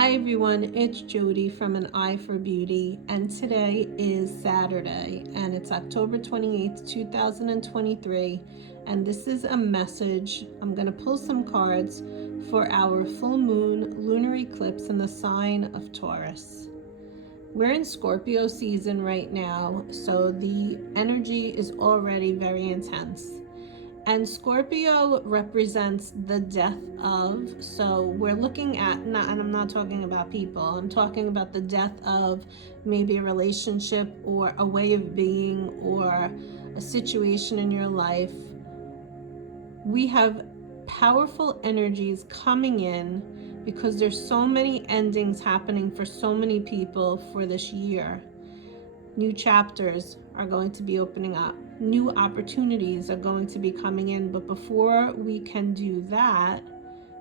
Hi everyone, it's Jody from An Eye for Beauty, and today is Saturday, and it's October 28th, 2023, and this is a message. I'm going to pull some cards for our full moon lunar eclipse in the sign of Taurus. We're in Scorpio season right now, so the energy is already very intense. And Scorpio represents the death of, so we're looking at, and I'm not talking about people, I'm talking about the death of maybe a relationship or a way of being or a situation in your life. We have powerful energies coming in because there's so many endings happening for so many people for this year. New chapters are going to be opening up. New opportunities are going to be coming in. But before we can do that,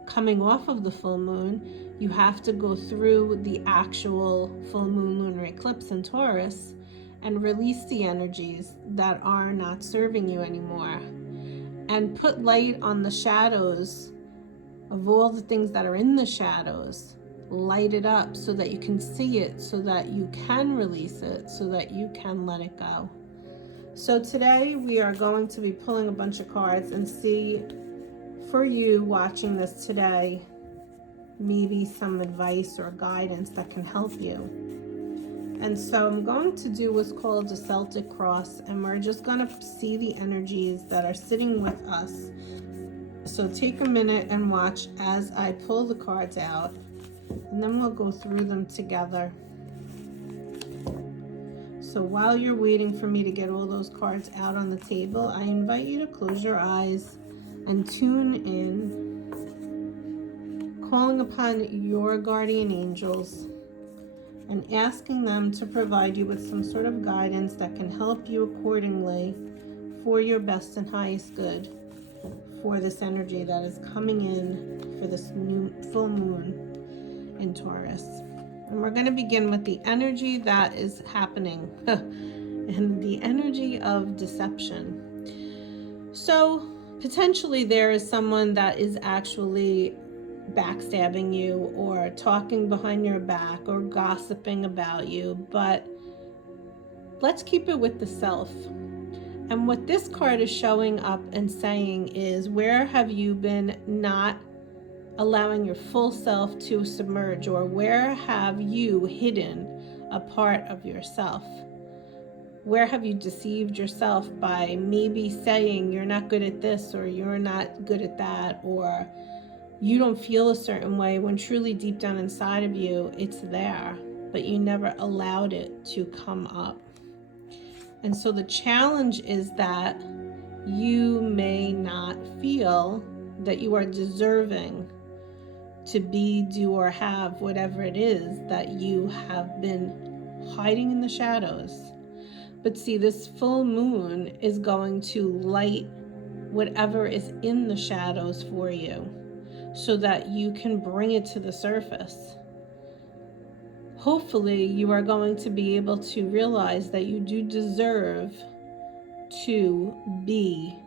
coming off of the full moon, you have to go through the actual full moon lunar eclipse in Taurus and release the energies that are not serving you anymore. And put light on the shadows of all the things that are in the shadows. Light it up so that you can see it, so that you can release it, so that you can let it go. So today we are going to be pulling a bunch of cards and see for you watching this today, maybe some advice or guidance that can help you. And so I'm going to do what's called a Celtic cross, and we're just going to see the energies that are sitting with us. So take a minute and watch as I pull the cards out, and then we'll go through them together. So while you're waiting for me to get all those cards out on the table, I invite you to close your eyes and tune in, calling upon your guardian angels and asking them to provide you with some sort of guidance that can help you accordingly for your best and highest good for this energy that is coming in for this new full moon in Taurus. And we're going to begin with the energy that is happening and the energy of deception. So potentially there is someone that is actually backstabbing you or talking behind your back or gossiping about you, but let's keep it with the self. And what this card is showing up and saying is, where have you been not allowing your full self to submerge, or where have you hidden a part of yourself? Where have you deceived yourself by maybe saying you're not good at this, or you're not good at that, or you don't feel a certain way when truly deep down inside of you it's there, but you never allowed it to come up. And so the challenge is that you may not feel that you are deserving to be, do, or have whatever it is that you have been hiding in the shadows. But see, this full moon is going to light whatever is in the shadows for you so that you can bring it to the surface. Hopefully, you are going to be able to realize that you do deserve to be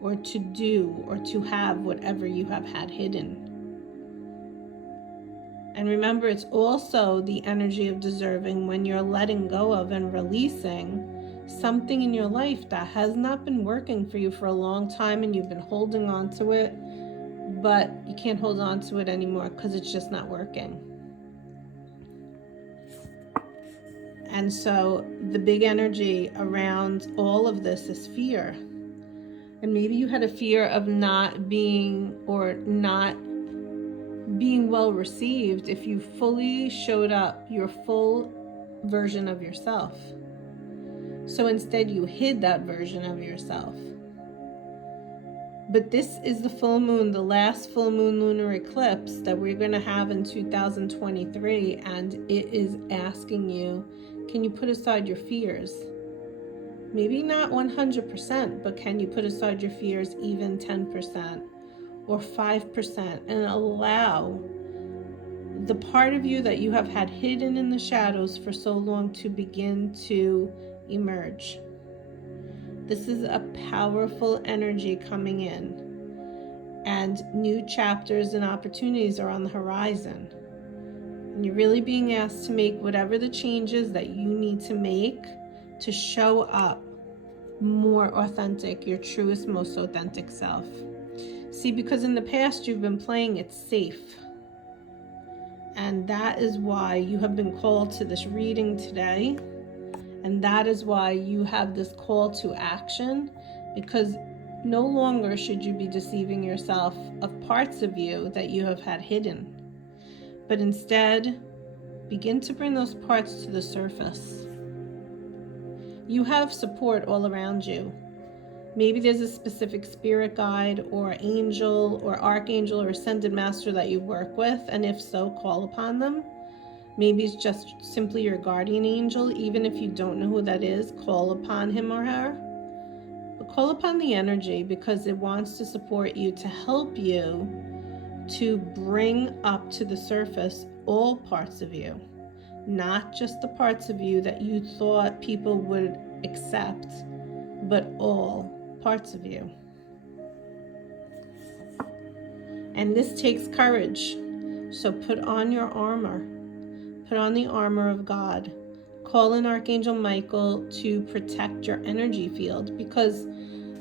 or to do or to have whatever you have had hidden. And remember, it's also the energy of deserving when you're letting go of and releasing something in your life that has not been working for you for a long time, and you've been holding on to it, but you can't hold on to it anymore because it's just not working. And so the big energy around all of this is fear. And maybe you had a fear of not being well received if you fully showed up your full version of yourself. So instead you hid that version of yourself. But this is the full moon, the last full moon lunar eclipse that we're going to have in 2023, and it is asking you, can you put aside your fears? Maybe not 100%, but can you put aside your fears even 10% or 5% and allow the part of you that you have had hidden in the shadows for so long to begin to emerge? This is a powerful energy coming in, and new chapters and opportunities are on the horizon. And you're really being asked to make whatever the changes that you need to make to show up more authentic, your truest, most authentic self. See, because in the past you've been playing it safe. And that is why you have been called to this reading today. And that is why you have this call to action, because no longer should you be deceiving yourself of parts of you that you have had hidden. But instead, begin to bring those parts to the surface. You have support all around you. Maybe there's a specific spirit guide or angel or archangel or ascended master that you work with, and if so, call upon them. Maybe it's just simply your guardian angel. Even if you don't know who that is, call upon him or her. But call upon the energy, because it wants to support you, to help you to bring up to the surface all parts of you. Not just the parts of you that you thought people would accept, but all parts of you. And this takes courage. So put on your armor. Put on the armor of God. Call in Archangel Michael to protect your energy field, because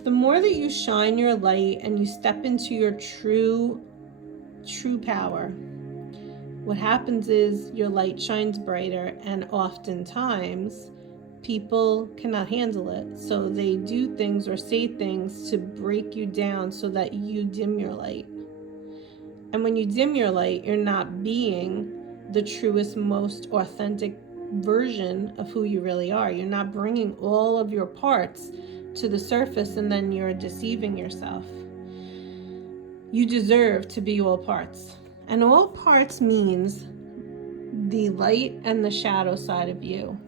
the more that you shine your light and you step into your true power, what happens is your light shines brighter, and oftentimes people cannot handle it. So they do things or say things to break you down so that you dim your light. And when you dim your light, you're not being the truest, most authentic version of who you really are. You're not bringing all of your parts to the surface, and then you're deceiving yourself. You deserve to be all parts. And all parts means the light and the shadow side of you.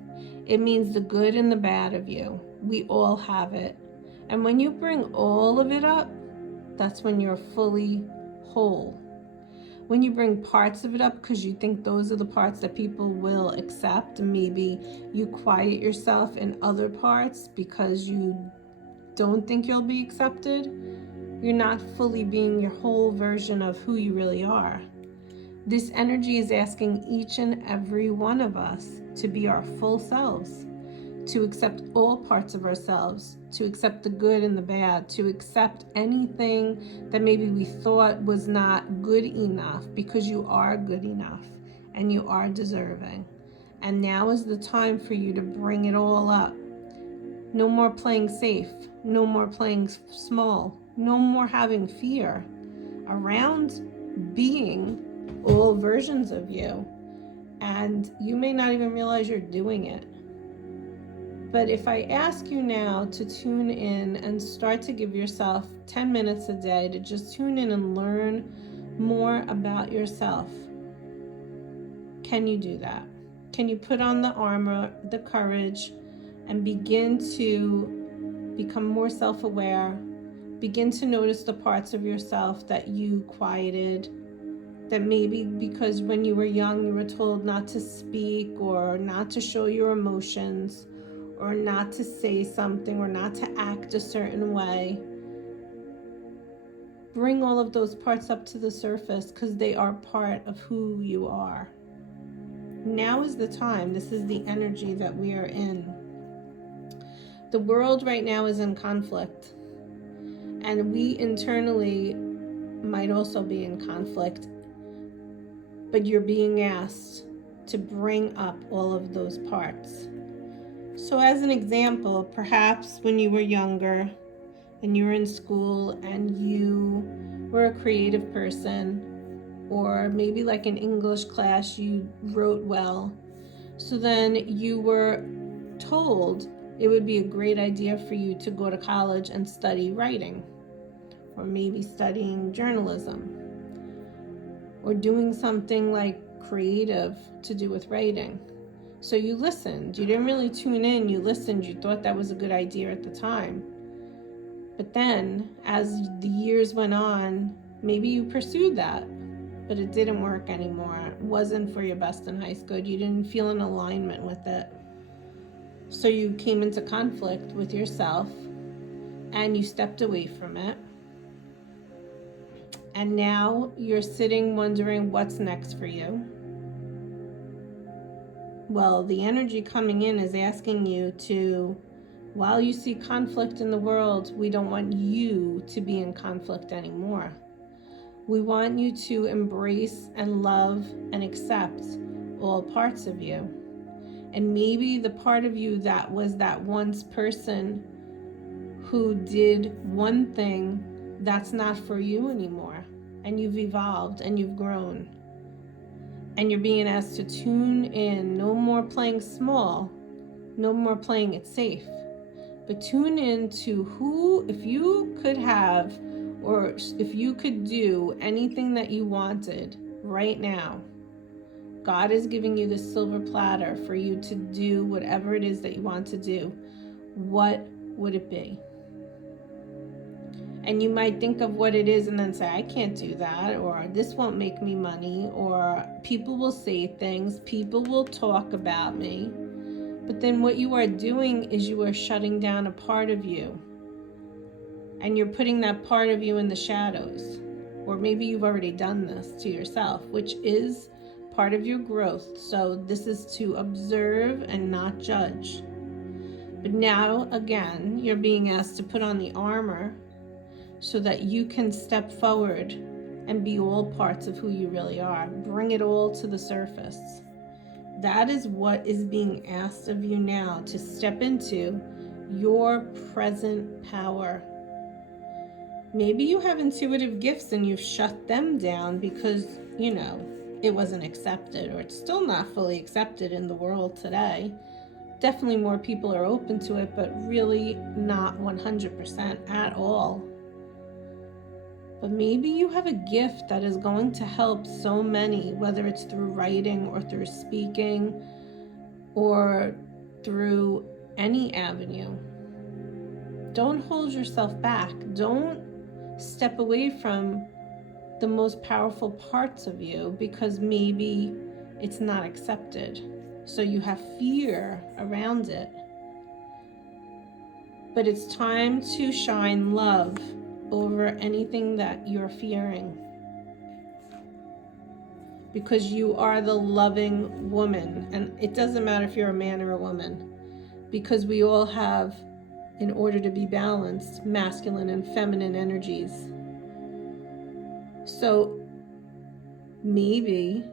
It means the good and the bad of you. We all have it. And when you bring all of it up, that's when you're fully whole. When you bring parts of it up because you think those are the parts that people will accept, maybe you quiet yourself in other parts because you don't think you'll be accepted, you're not fully being your whole version of who you really are. This energy is asking each and every one of us to be our full selves, to accept all parts of ourselves, to accept the good and the bad, to accept anything that maybe we thought was not good enough, because you are good enough and you are deserving. And now is the time for you to bring it all up. No more playing safe, no more playing small, no more having fear around being all versions of you. And you may not even realize you're doing it. But if I ask you now to tune in and start to give yourself 10 minutes a day to just tune in and learn more about yourself, can you do that? Can you put on the armor, the courage, and begin to become more self-aware? Begin to notice the parts of yourself that you quieted, that maybe because when you were young you were told not to speak or not to show your emotions or not to say something or not to act a certain way. Bring all of those parts up to the surface, because they are part of who you are. Now is the time. This is the energy that we are in. The world right now is in conflict, and we internally might also be in conflict, but you're being asked to bring up all of those parts. So as an example, perhaps when you were younger and you were in school and you were a creative person, or maybe like in English class you wrote well, so then you were told it would be a great idea for you to go to college and study writing, or maybe studying journalism, or doing something like creative to do with writing. So you listened. You didn't really tune in. You listened. You thought that was a good idea at the time. But then, as the years went on, maybe you pursued that, but it didn't work anymore. It wasn't for your best and highest good. You didn't feel in alignment with it. So you came into conflict with yourself, and you stepped away from it. And now you're sitting wondering what's next for you. well, the energy coming in is asking you to, while you see conflict in the world, we don't want you to be in conflict anymore. We want you to embrace and love and accept all parts of you. And maybe the part of you that was that once person who did one thing, that's not for you anymore. And you've evolved and you've grown. And you're being asked to tune in. No more playing small. No more playing it safe. But tune in to who, if you could have, or if you could do anything that you wanted right now, God is giving you this silver platter for you to do whatever it is that you want to do. What would it be? And you might think of what it is and then say, I can't do that, or this won't make me money, or people will say things, people will talk about me. But then what you are doing is you are shutting down a part of you. And you're putting that part of you in the shadows. Or maybe you've already done this to yourself, which is part of your growth. So this is to observe and not judge. But now, again, you're being asked to put on the armor so that you can step forward and be all parts of who you really are. Bring it all to the surface. That is what is being asked of you now, to step into your present power. Maybe you have intuitive gifts and you've shut them down because, it wasn't accepted, or it's still not fully accepted in the world today. Definitely more people are open to it, but really not 100% at all. But maybe you have a gift that is going to help so many, whether it's through writing or through speaking or through any avenue. Don't hold yourself back. Don't step away from the most powerful parts of you because maybe it's not accepted. So you have fear around it. But it's time to shine love over anything that you're fearing. Because you are the loving woman. And it doesn't matter if you're a man or a woman. Because we all have, in order to be balanced, masculine and feminine energies. So maybe,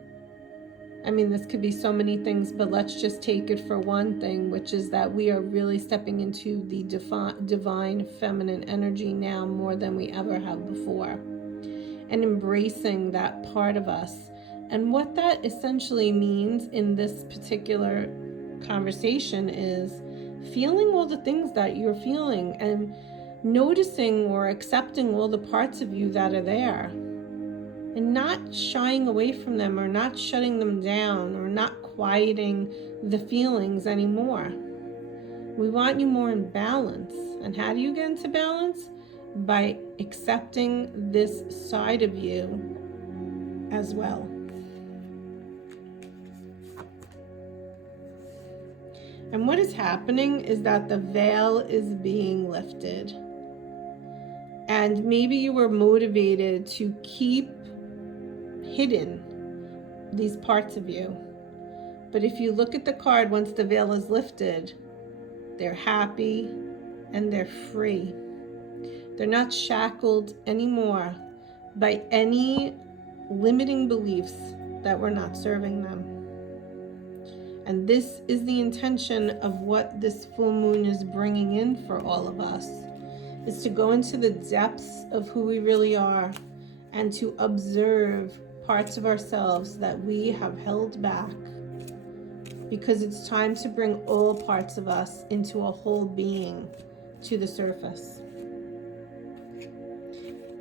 this could be so many things, but let's just take it for one thing, which is that we are really stepping into the divine feminine energy now more than we ever have before, and embracing that part of us. And what that essentially means in this particular conversation is feeling all the things that you're feeling and noticing or accepting all the parts of you that are there. And not shying away from them or not shutting them down or not quieting the feelings anymore. We want you more in balance. And how do you get into balance? By accepting this side of you as well. And what is happening is that the veil is being lifted. And maybe you were motivated to keep hidden these parts of you. But if you look at the card, once the veil is lifted, they're happy and they're free. They're not shackled anymore by any limiting beliefs that were not serving them. And this is the intention of what this full moon is bringing in for all of us, is to go into the depths of who we really are and to observe parts of ourselves that we have held back, because it's time to bring all parts of us into a whole being to the surface.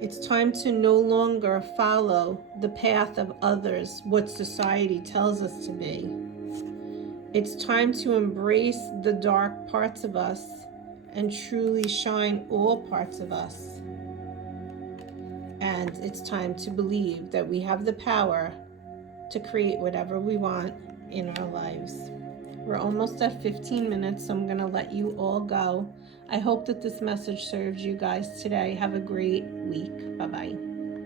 It's time to no longer follow the path of others, what society tells us to be. It's time to embrace the dark parts of us and truly shine all parts of us. And it's time to believe that we have the power to create whatever we want in our lives. We're almost at 15 minutes, so I'm going to let you all go. I hope that this message serves you guys today. Have a great week. Bye-bye.